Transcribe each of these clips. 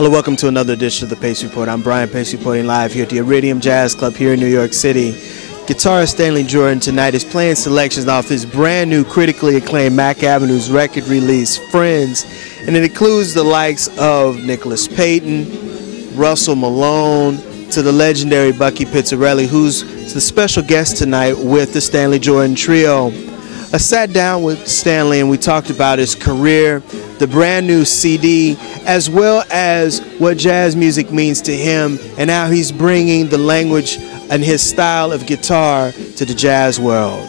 Hello, welcome to another edition of the Pace Report. I'm Brian Pace reporting live here at the Iridium Jazz Club here in New York City. Guitarist Stanley Jordan tonight is playing selections off his brand new critically acclaimed Mack Avenue's record release, Friends, and it includes the likes of Nicholas Payton, Russell Malone, to the legendary Bucky Pizzarelli, who's the special guest tonight with the Stanley Jordan Trio. I sat down with Stanley and we talked about his career, the brand new CD, as well as what jazz music means to him and how he's bringing the language and his style of guitar to the jazz world.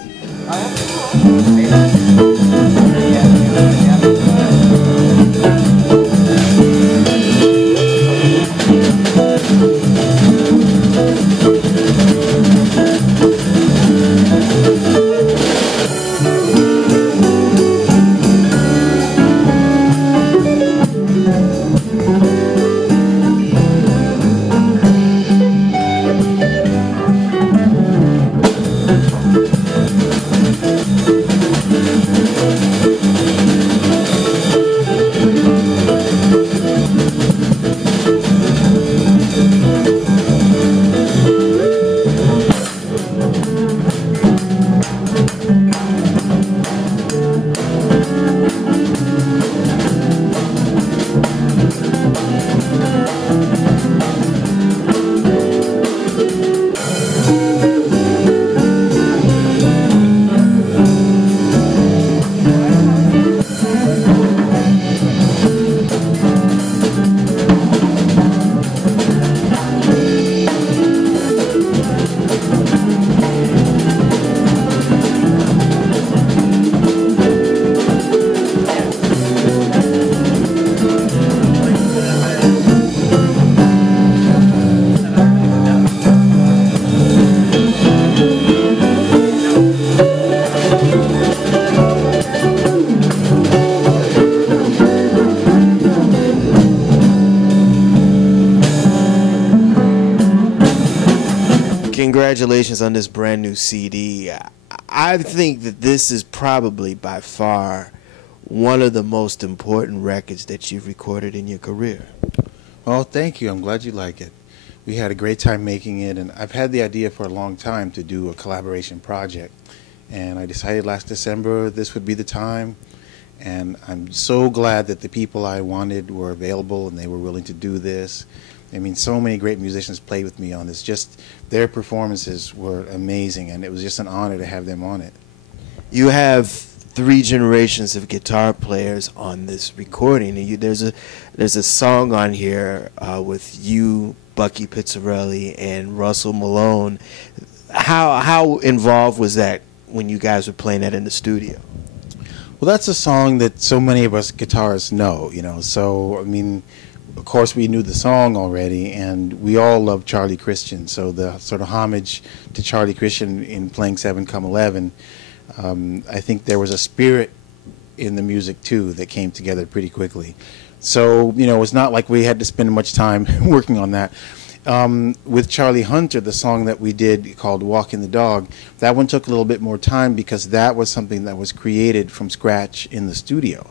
Congratulations on this brand new CD. I think that this is probably by far one of the most important records that you've recorded in your career. Well, thank you. I'm glad you like it. We had a great time making it, and I've had the idea for a long time to do a collaboration project. And I decided last December this would be the time. And I'm so glad that the people I wanted were available and they were willing to do this. I mean, so many great musicians played with me on this. Just their performances were amazing, and it was just an honor to have them on it. You have three generations of guitar players on this recording. There's a song on here with you, Bucky Pizzarelli, and Russell Malone. How involved was that when you guys were playing that in the studio? Well, that's a song that so many of us guitarists know, you know. So, I mean, of course, we knew the song already, and we all love Charlie Christian. So the sort of homage to Charlie Christian in playing 7 Come 11, I think there was a spirit in the music, too, that came together pretty quickly. So, you know, it's not like we had to spend much time working on that. With Charlie Hunter, the song that we did called Walking the Dog, that one took a little bit more time because that was something that was created from scratch in the studio.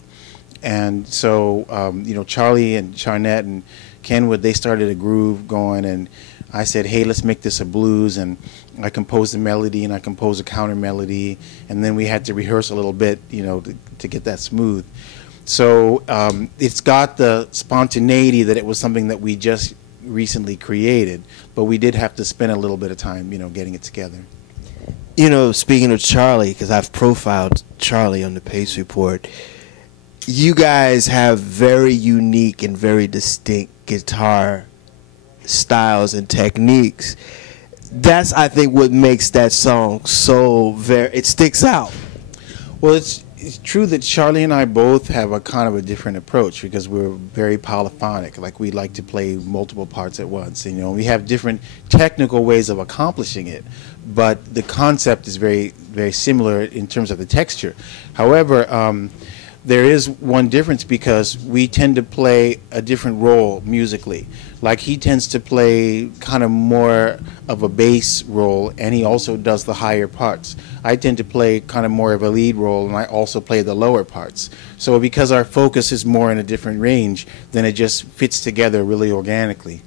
And so, you know, Charlie and Charnett and Kenwood, they started a groove going, and I said, hey, let's make this a blues, and I composed the melody, and I composed a counter melody, and then we had to rehearse a little bit, you know, to get that smooth. So it's got the spontaneity that it was something that we just recently created, but we did have to spend a little bit of time, you know, getting it together. You know, speaking of Charlie, because I've profiled Charlie on the Pace Report, you guys have very unique and very distinct guitar styles and techniques. That's, I think, what makes that song so it sticks out. Well, it's true that Charlie and I both have a kind of a different approach because we're very polyphonic. Like, we like to play multiple parts at once. You know, we have different technical ways of accomplishing it, but the concept is very, very similar in terms of the texture. However, there is one difference because we tend to play a different role musically. Like he tends to play kind of more of a bass role, and he also does the higher parts. I tend to play kind of more of a lead role, and I also play the lower parts. So because our focus is more in a different range, then it just fits together really organically.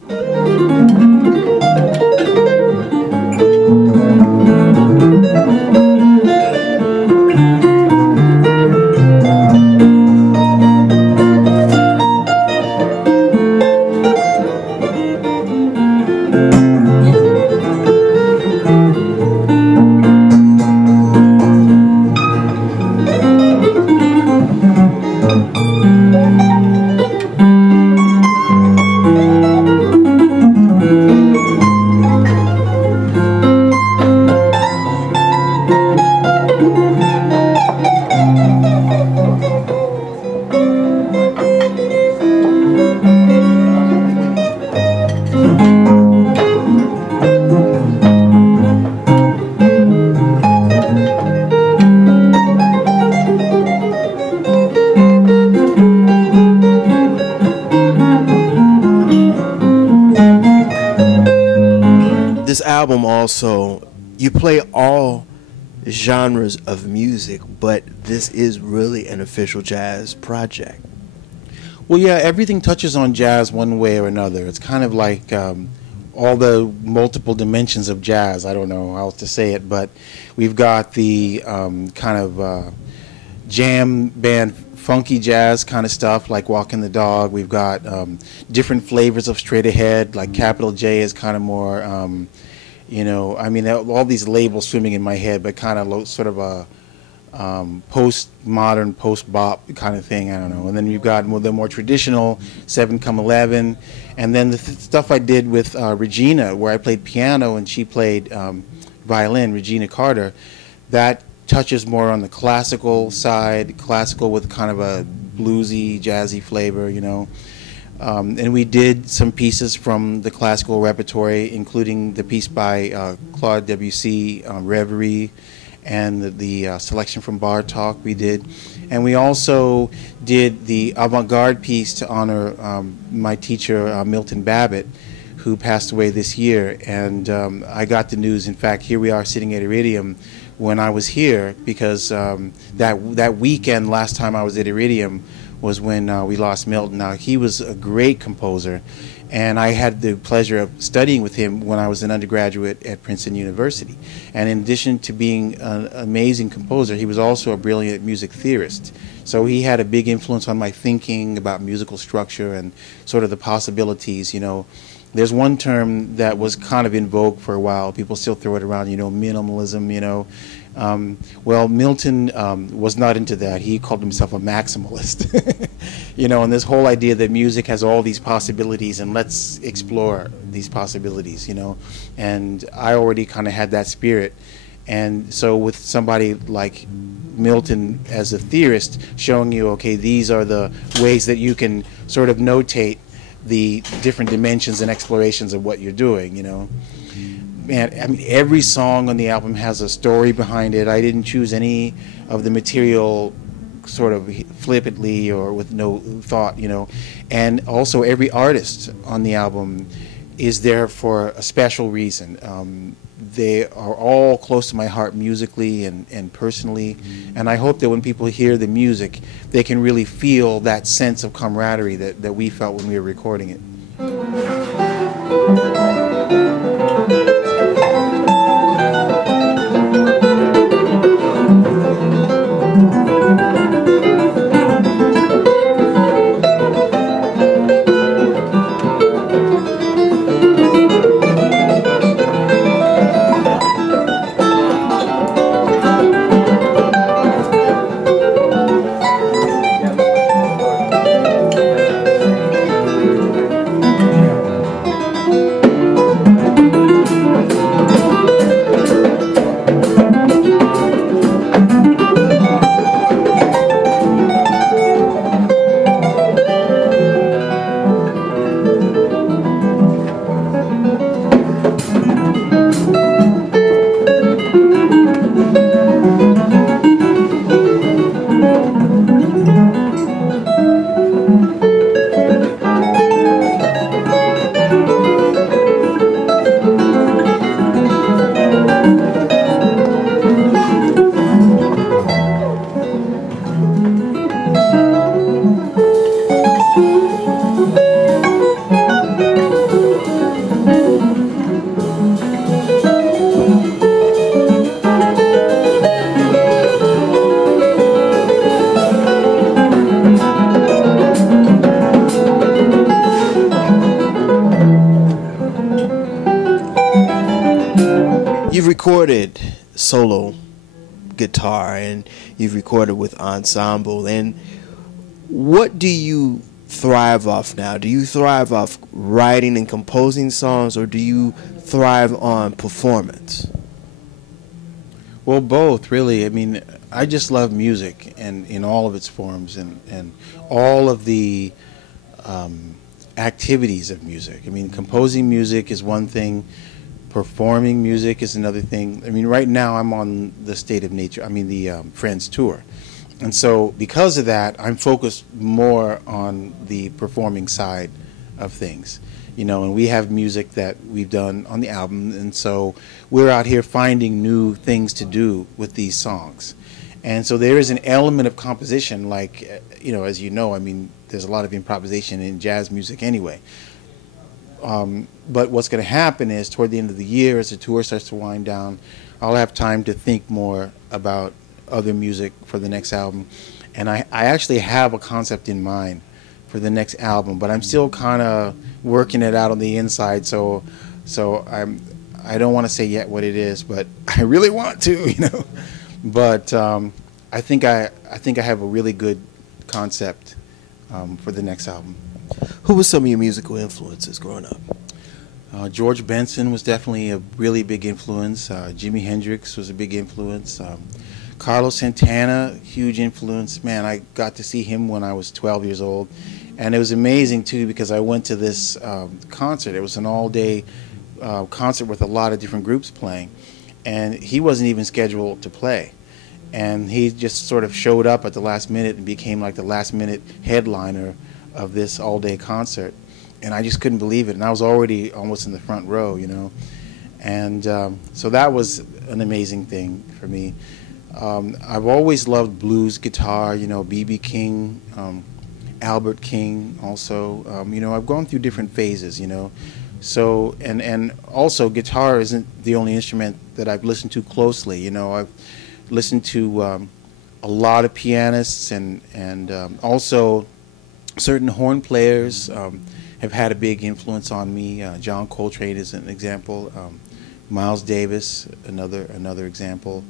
Album also, you play all genres of music, but this is really an official jazz project. Well, yeah, everything touches on jazz one way or another. It's kind of like all the multiple dimensions of jazz. I don't know how else to say it, but we've got the kind of jam band funky jazz kind of stuff like Walking the Dog. We've got different flavors of straight ahead, like Capital J is kind of more you know, I mean, all these labels swimming in my head, but kind of sort of a post-modern, post-bop kind of thing. I don't know. And then you've got the more traditional 7-come-11, and then the stuff I did with Regina, where I played piano and she played violin, Regina Carter. That touches more on the classical side, classical with kind of a bluesy, jazzy flavor, you know. And we did some pieces from the classical repertory, including the piece by Claude Debussy, Reverie, and the selection from Bar Talk we did. And we also did the avant-garde piece to honor my teacher, Milton Babbitt, who passed away this year. And I got the news, in fact, here we are sitting at Iridium when I was here, because that weekend, last time I was at Iridium, was when we lost Milton. Now, he was a great composer, and I had the pleasure of studying with him when I was an undergraduate at Princeton University. And in addition to being an amazing composer, he was also a brilliant music theorist. So he had a big influence on my thinking about musical structure and sort of the possibilities, you know. There's one term that was kind of in vogue for a while. People still throw it around, you know, minimalism, you know. Well, Milton was not into that. He called himself a maximalist. You know, and this whole idea that music has all these possibilities and let's explore these possibilities, you know. And I already kind of had that spirit. And so with somebody like Milton as a theorist showing you, okay, these are the ways that you can sort of notate the different dimensions and explorations of what you're doing, you know. Man, I mean, every song on the album has a story behind it. I didn't choose any of the material sort of flippantly or with no thought, you know. And also every artist on the album is there for a special reason. They are all close to my heart musically and personally. And I hope that when people hear the music, they can really feel that sense of camaraderie that we felt when we were recording it. recorded solo guitar and you've recorded with ensemble. And what do you thrive off now? Do you thrive off writing and composing songs, or do you thrive on performance? Well, both, really. I mean, I just love music and in all of its forms and all of the activities of music. I mean, composing music is one thing, performing music is another thing. I mean, right now I'm on the State of Nature, the Friends tour. And so because of that, I'm focused more on the performing side of things. You know, and we have music that we've done on the album, and so we're out here finding new things to do with these songs. And so there is an element of composition, like, as you know, I mean, there's a lot of improvisation in jazz music anyway. But what's going to happen is toward the end of the year, as the tour starts to wind down, I'll have time to think more about other music for the next album. And I actually have a concept in mind for the next album, but I'm still kind of working it out on the inside. So I don't want to say yet what it is, but I really want to, But I think I have a really good concept for the next album. Who were some of your musical influences growing up? George Benson was definitely a really big influence. Jimi Hendrix was a big influence. Carlos Santana, huge influence. Man, I got to see him when I was 12 years old. And it was amazing, too, because I went to this concert. It was an all-day concert with a lot of different groups playing. And he wasn't even scheduled to play. And he just sort of showed up at the last minute and became like the last-minute headliner of this all-day concert. And I just couldn't believe it. And I was already almost in the front row, And so that was an amazing thing for me. I've always loved blues guitar, B.B. King, Albert King also. I've gone through different phases, So, and also guitar isn't the only instrument that I've listened to closely. I've listened to a lot of pianists and also certain horn players have had a big influence on me. John Coltrane is an example. Miles Davis, another example.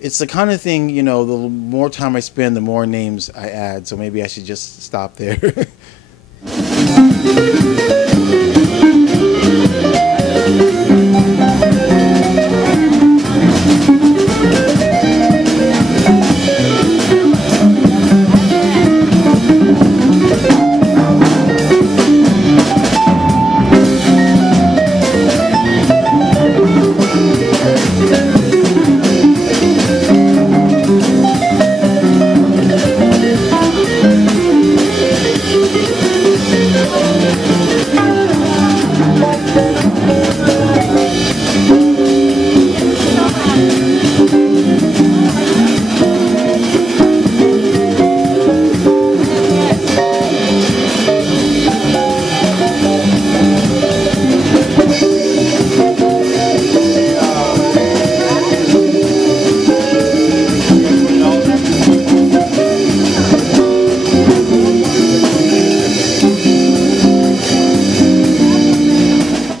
It's the kind of thing, the more time I spend, the more names I add, so maybe I should just stop there.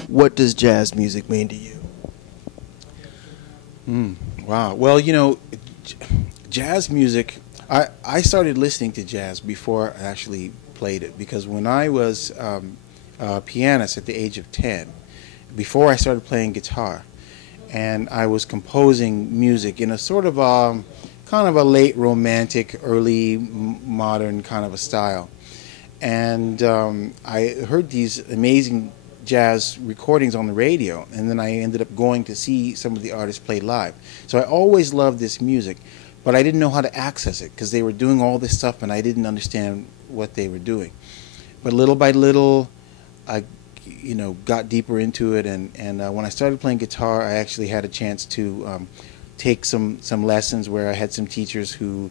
What does jazz music mean to you? Wow. Well, jazz music, I started listening to jazz before I actually played it, because when I was a pianist at the age of 10, before I started playing guitar, and I was composing music in a sort of kind of a late romantic, early modern kind of a style. And I heard these amazing jazz recordings on the radio, and then I ended up going to see some of the artists play live. So I always loved this music, but I didn't know how to access it because they were doing all this stuff and I didn't understand what they were doing. But little by little, I got deeper into it, and when I started playing guitar, I actually had a chance to take some lessons where I had some teachers who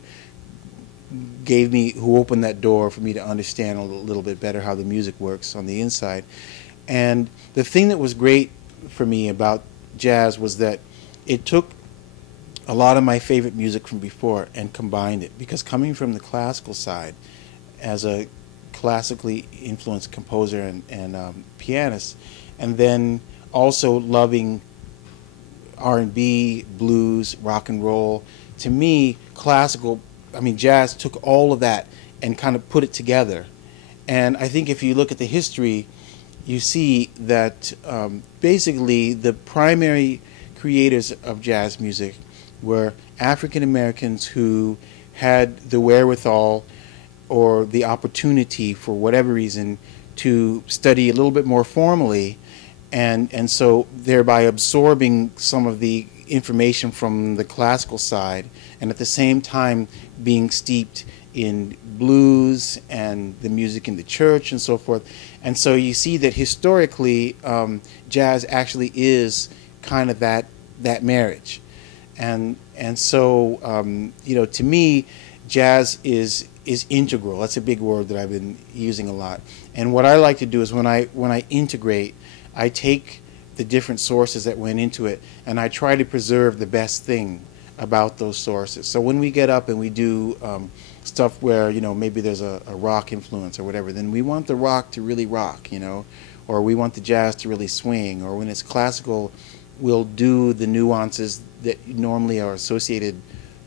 opened that door for me to understand a little bit better how the music works on the inside. And the thing that was great for me about jazz was that it took a lot of my favorite music from before and combined it, because coming from the classical side as a classically influenced composer and pianist, and then also loving R&B, blues, rock and roll. To me, jazz took all of that and kind of put it together. And I think if you look at the history, you see that basically the primary creators of jazz music were African Americans who had the wherewithal or the opportunity, for whatever reason, to study a little bit more formally, and so thereby absorbing some of the information from the classical side, and at the same time being steeped in blues and the music in the church and so forth. And so you see that historically jazz actually is kind of that marriage. And so you know, to me, jazz is integral. That's a big word that I've been using a lot. And what I like to do is when I integrate, I take the different sources that went into it and I try to preserve the best thing about those sources. So when we get up and we do stuff where, you know, maybe there's a rock influence or whatever, then we want the rock to really rock, you know, or we want the jazz to really swing, or when it's classical, we'll do the nuances that normally are associated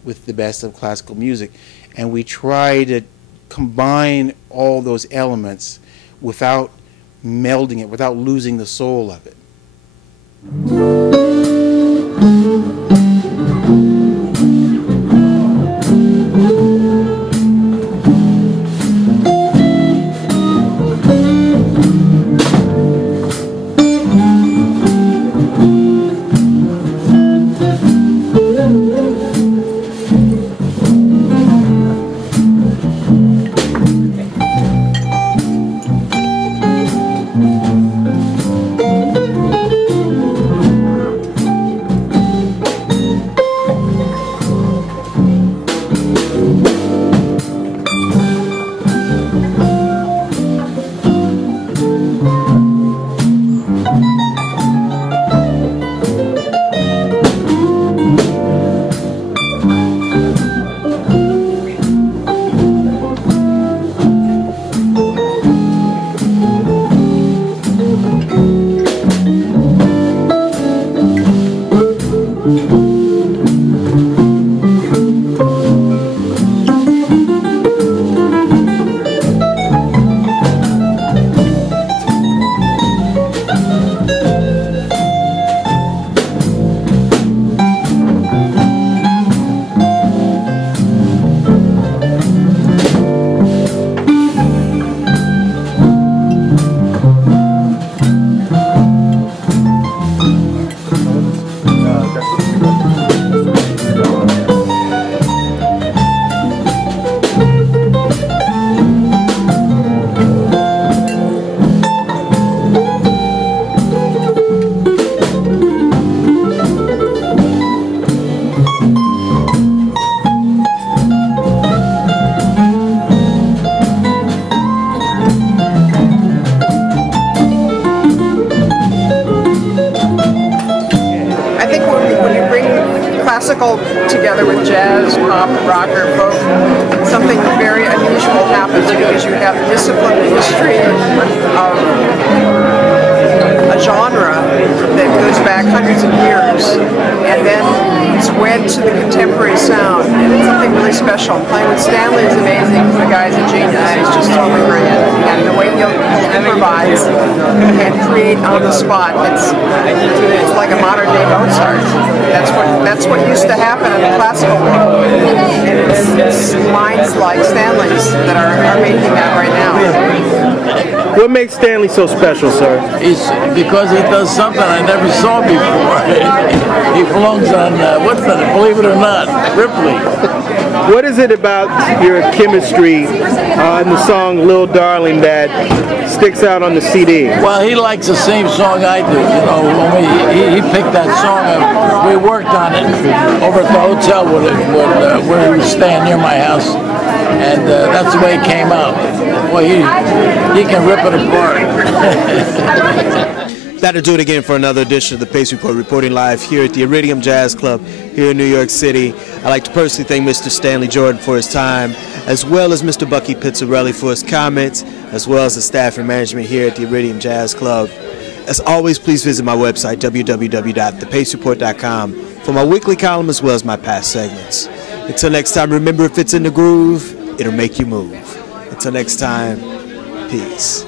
with the best of classical music. And we try to combine all those elements without melding it, without losing the soul of it. Together with jazz, pop, rock, or folk, something very unusual happens because you have the discipline, the history of a genre that goes back hundreds of years, and then it's wed to the contemporary sound, and it's something really special. Playing with Stanley is amazing. The guy's a genius. He's just totally brilliant, and the way he'll improvise and create on the spot, it's like a modern day Mozart. That's what used to happen in the classical world, and it's minds like Stanley's that are making that right now. What makes Stanley so special, sir? It's because he does something I never saw before. He belongs on, what's that, believe it or not, Ripley. What is it about your chemistry in the song Lil Darling that sticks out on the CD? Well, he likes the same song I do. You know, when he picked that song up, we worked on it over at the hotel where he was staying near my house. And that's the way it came out. Well, he can rip it apart. That'll do it again for another edition of the Pace Report, reporting live here at the Iridium Jazz Club here in New York City. I'd like to personally thank Mr. Stanley Jordan for his time, as well as Mr. Bucky Pizzarelli for his comments, as well as the staff and management here at the Iridium Jazz Club. As always, please visit my website, www.thepacereport.com, for my weekly column as well as my past segments. Until next time, remember, if it's in the groove, it'll make you move. Until next time, peace.